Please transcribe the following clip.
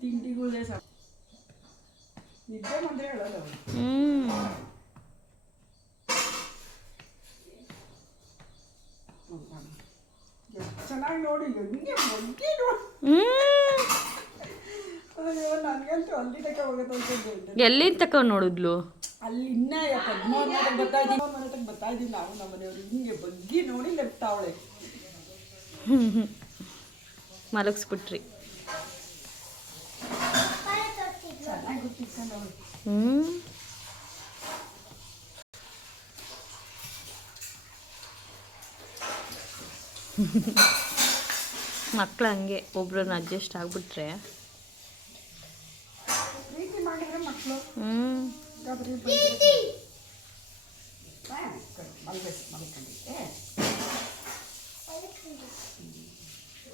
ತಿಂಡಿಗಳೇ ನಿದ್ದೆ ಬಂದರೆ ಹೇಳೋದು. ಚೆನ್ನಾಗಿ ನೋಡಿ ಹೆಂಗೆ ಬಗ್ಗೆ ನನಗಂತೂ ಅಲ್ಲಿ ತಕ ಹೋಗುತ್ತೆ. ಎಲ್ಲಿ ತಕ ನೋಡಿದ್ಲು? ಅಲ್ಲಿ ಇನ್ನೂ ಪದ್ಮೂರು ಮನೆಗೆ ಬರ್ತಾ ಇದ್ದೀನಿ, ಮನೆ ತಗ ಬರ್ತಾ ಇದ್ದೀನಿ ನಾವು ನಮ್ಮ ಮನೆಯವರು. ಹಿಂಗೆ ಬಗ್ಗೆ ನೋಡಿ ಲೆಪ್ತಾವಳೆ. ಮಲಗಿಸ್ಬಿಟ್ರಿ. ಚೆನ್ನಾಗಿ ಗೊತ್ತಿಸ್ಕೊಂಡವಳು. ಮಕ್ಳು ಹಂಗೆ ಒಬ್ರನ್ನ ಅಡ್ಜಸ್ಟ್ ಆಗ್ಬಿಟ್ರೆ ಪ್ರೀತಿ ಮಾಡಿದ್ರೆ ಮಕ್ಕಳು ಮಲ್ಕೊಂಡಿದ್ದೆ.